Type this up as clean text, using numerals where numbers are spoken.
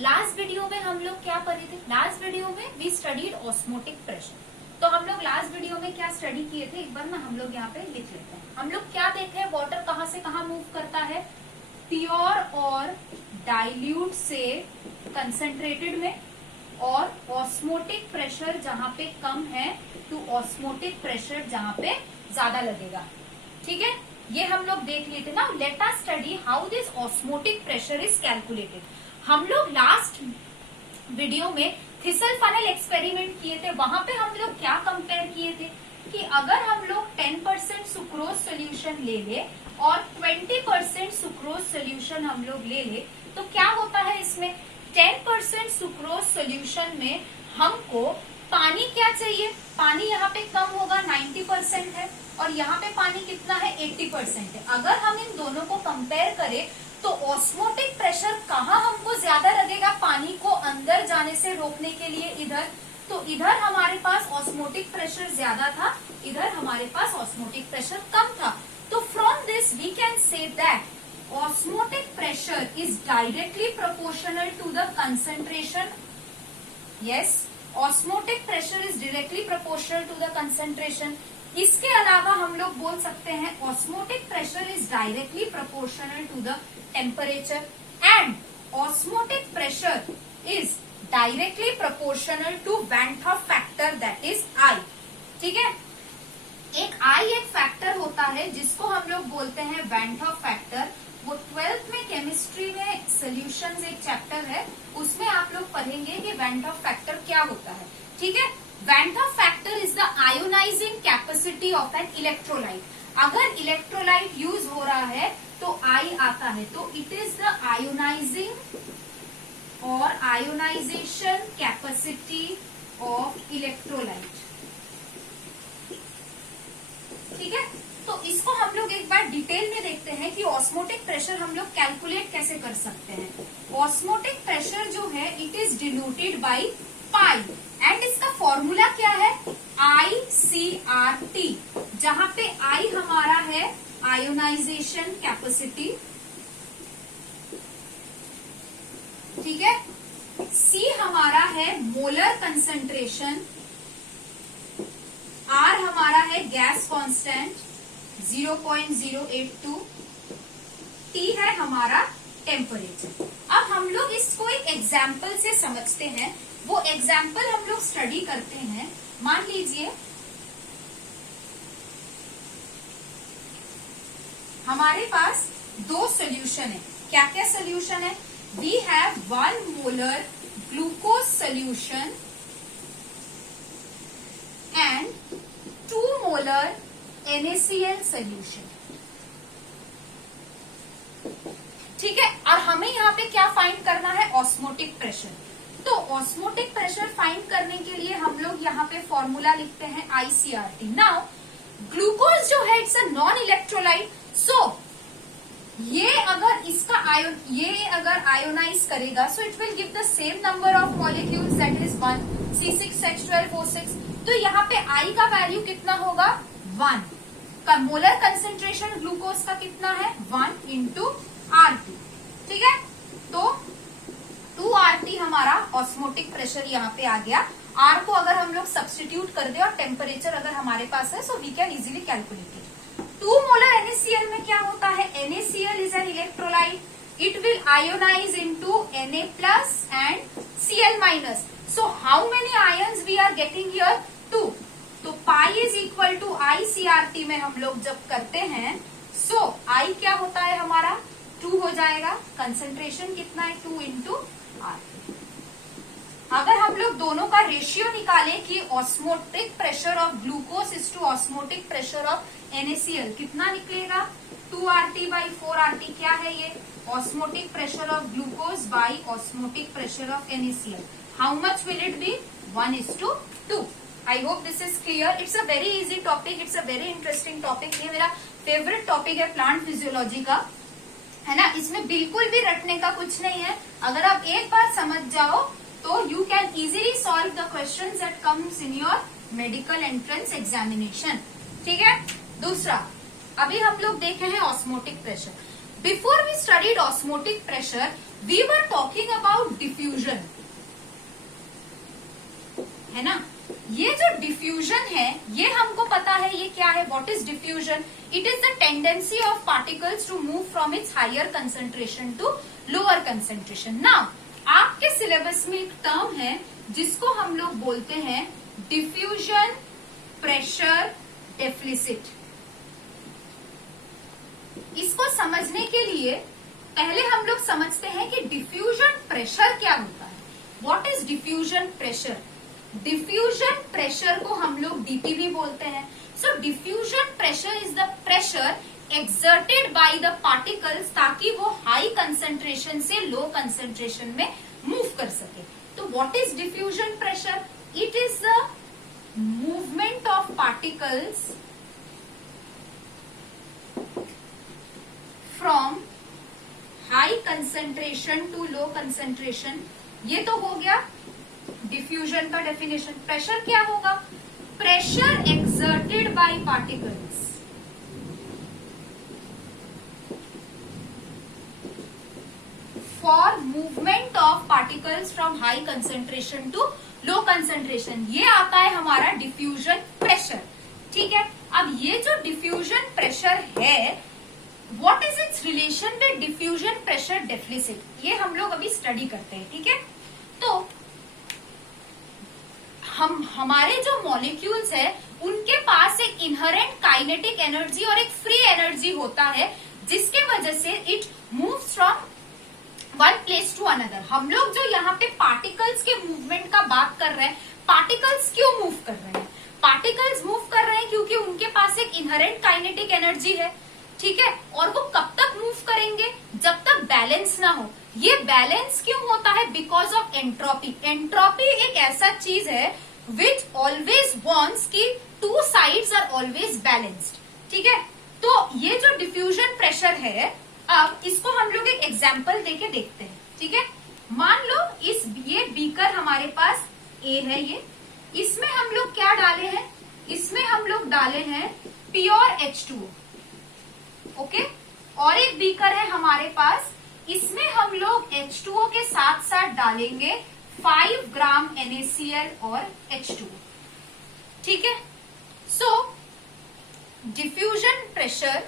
Last video में हम लोग क्या पढ़े थे? लास्ट वीडियो में वी स्टडीड ऑस्मोटिक प्रेशर। तो हम लोग लास्ट वीडियो में क्या स्टडी किए थे, एक बार ना हम लोग यहाँ पे लिख लेते हैं। हम लोग क्या देखे, वाटर कहाँ से कहाँ मूव करता है, प्योर और डाइल्यूट से कंसंट्रेटेड में, और ऑस्मोटिक प्रेशर जहां पे कम है टू ऑस्मोटिक प्रेशर जहां पे ज्यादा लगेगा। ठीक है, ये हम लोग देख लिए थे ना। Let us study how this osmotic pressure is calculated. हम लोग लास्ट वीडियो में थिसल फनल एक्सपेरिमेंट किए थे, वहां पे हम लोग क्या कंपेयर किए थे कि अगर हम लोग 10% सुक्रोज सोल्यूशन ले ले और 20% सुक्रोज सोल्यूशन हम लोग ले ले तो क्या होता है इसमें। 10% सुक्रोज सोल्यूशन में हमको पानी क्या चाहिए, पानी यहाँ पे कम होगा 90% है और यहाँ पे पानी कितना है 80% है। अगर हम इन दोनों को कंपेयर करें तो ऑस्मोटिक प्रेशर कहाँ हमको ज्यादा लगेगा, पानी को अंदर जाने से रोकने के लिए इधर। तो इधर हमारे पास ऑस्मोटिक प्रेशर ज्यादा था, इधर हमारे पास ऑस्मोटिक प्रेशर कम था। तो from this we can say that osmotic pressure is directly proportional to the concentration. Yes, osmotic pressure is directly proportional to the concentration. इसके अलावा हम लोग बोल सकते हैं osmotic pressure is directly proportional to the temperature and osmotic pressure is directly proportional to Van 't Hoff factor, that is I. ठीक है, एक I एक फैक्टर होता है जिसको हम लोग बोलते हैं वैन 't हॉफ फैक्टर। वो 12th में केमिस्ट्री में सॉल्यूशंस एक चैप्टर है, उसमें आप लोग पढ़ेंगे कि वैन 't हॉफ फैक्टर क्या होता है। ठीक है, van 't Hoff factor is the ionising capacity of an electrolyte. अगर इलेक्ट्रोलाइट यूज हो रहा है तो आई आता है, तो इट इज द आयोनाइजिंग और आयोनाइजेशन कैपेसिटी ऑफ इलेक्ट्रोलाइट। ठीक है, तो इसको हम लोग एक बार डिटेल में देखते हैं कि ऑस्मोटिक प्रेशर हम लोग कैलकुलेट कैसे कर सकते हैं। ऑस्मोटिक प्रेशर जो है it is denoted by pi and इसका फॉर्मूला क्या है, ICRT, जहां पे I हमारा है आयोनाइजेशन कैपेसिटी, ठीक है, C हमारा है मोलर कंसंट्रेशन, R हमारा है गैस कांस्टेंट 0.082, T है हमारा टेम्परेचर। अब हम लोग इसको एक एग्जाम्पल से समझते हैं। वो एग्जाम्पल हम लोग स्टडी करते हैं। मान लीजिए हमारे पास दो सोल्यूशन है। क्या क्या सोल्यूशन है, we have 1 molar glucose solution and 2 molar NaCl solution। ठीक है, और हमें यहाँ पे क्या फाइंड करना है, ऑस्मोटिक प्रेशर। तो ऑस्मोटिक प्रेशर फाइंड करने के लिए हम लोग यहाँ पे फॉर्मूला लिखते हैं ICRT। नाउ ग्लूकोज जो है इट्स अ नॉन इलेक्ट्रोलाइट, सो ये अगर आयोनाइज करेगा so it will give the same number of molecules, that is 1 C6H12O6। तो यहाँ पे I का वैल्यू कितना होगा 1 का, मोलर कंसेंट्रेशन ग्लूकोज का कितना है 1 इंटू RT। ठीक है, तो 2 RT हमारा ऑस्मोटिक प्रेशर यहाँ पे आ गया। R को अगर हम लोग सब्स्टिट्यूट कर दे और टेम्परेचर अगर हमारे पास है so we can easily calculate it. 2 molar NaCl में क्या होता है, NaCl is an electrolyte, it will ionise into Na plus and Cl minus. So how many ions we are getting here 2। तो pi is equal to ICRT में हम लोग जब करते हैं सो I क्या होता है हमारा 2 हो जाएगा, कंसंट्रेशन कितना है 2 इंटू RT। अगर हम लोग दोनों का रेशियो निकालें कि osmotic pressure of glucose is to osmotic pressure of NaCl, कितना निकलेगा 2RT बाई 4RT। क्या है ये, osmotic pressure of glucose by osmotic pressure of NaCl। How much will it be 1:2। I hope this is clear. It's a very easy topic, it's a very interesting topic. ये मेरा favourite topic है plant physiology का, है ना। इसमें बिल्कुल भी रटने का कुछ नहीं है। अगर आप एक बार समझ जाओ तो you can easily solve the questions that comes in your medical entrance examination. ठीक है, दूसरा अभी हम लोग देखे हैं osmotic pressure. Before we studied osmotic pressure, we were talking about diffusion, है ना। ये जो डिफ्यूजन है ये हमको पता है ये क्या है, what is diffusion? It is the tendency of particles to move from its higher concentration to lower concentration. Now आपके सिलेबस में एक टर्म है जिसको हम लोग बोलते हैं डिफ्यूजन प्रेशर डेफिसिट। इसको समझने के लिए पहले हम लोग समझते हैं कि डिफ्यूजन प्रेशर क्या होता है। What is diffusion pressure? Diffusion pressure को हम लोग डीपी भी बोलते हैं। So diffusion pressure is the pressure exerted by the particles ताकि वो हाई कंसेंट्रेशन से लो कंसेंट्रेशन में मूव कर सके। तो what is diffusion pressure? It is the movement of particles from high concentration to low concentration. ये तो हो गया डिफ्यूजन का डेफिनेशन। प्रेशर क्या होगा? Pressure exerted by particles for movement of particles from high concentration to low concentration. ये आता है हमारा डिफ्यूजन प्रेशर। ठीक है, अब ये जो डिफ्यूजन प्रेशर है what is it's relation with diffusion pressure deficit, ये हम लोग अभी स्टडी करते हैं। ठीक है, तो हमारे जो मॉलिक्यूल्स है उनके पास एक इनहेरेंट काइनेटिक एनर्जी और एक फ्री एनर्जी होता है जिसके वजह से it moves from one place to another. हम लोग जो यहाँ पे पार्टिकल्स के मूवमेंट का बात कर रहे हैं, पार्टिकल्स क्यों मूव कर रहे हैं? पार्टिकल्स मूव कर रहे हैं क्योंकि उनके पास एक इनहेरेंट काइनेटिक एनर्जी है। ठीक है, और वो कब तक मूव करेंगे? जब तक बैलेंस ना हो। ये बैलेंस क्यों होता है? Because of entropy. एंट्रोपी एक ऐसा चीज है विच ऑलवेज वॉन्ट्स कि two sides are always balanced. ठीक है, तो ये जो डिफ्यूजन प्रेशर है, अब इसको हम लोग एक एग्जाम्पल देके देखते हैं। ठीक है, मान लो ये बीकर हमारे पास ए है, ये इसमें हम लोग क्या डाले हैं? इसमें हम लोग डाले हैं प्योर H2O। ओके, और एक बीकर है हमारे पास, इसमें हम लोग H2O के साथ साथ डालेंगे 5 ग्राम NaCl और H2O। ठीक है, सो डिफ्यूजन प्रेशर